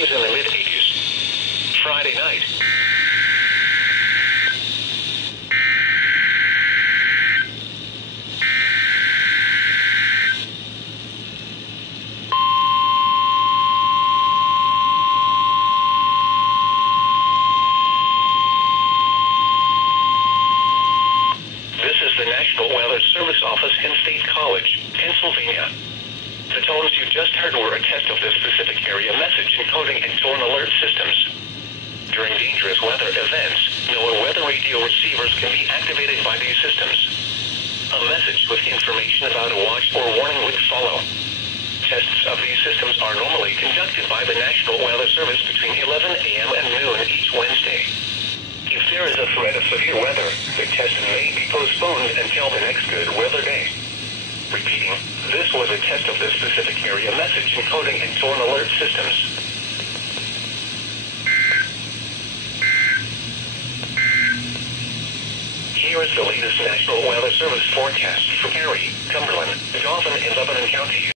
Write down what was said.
highs in the mid-80s. Friday night. This is the National Weather Service office in State College, Pennsylvania. The tones you just heard were a test of the specific area message encoding and tone alert systems. During dangerous weather events, NOAA weather radio receivers can be activated by these systems. A message with information about a watch or warning would follow. Tests of these systems are normally conducted by the National Weather Service between 11 a.m. and noon each Wednesday. If there is a threat of severe weather, the test may be postponed until the next good weather day. Repeating, this was a test of the specific area message encoding and tone alert systems. Here is the latest National Weather Service forecast for Erie, Cumberland, Dauphin, and Lebanon counties.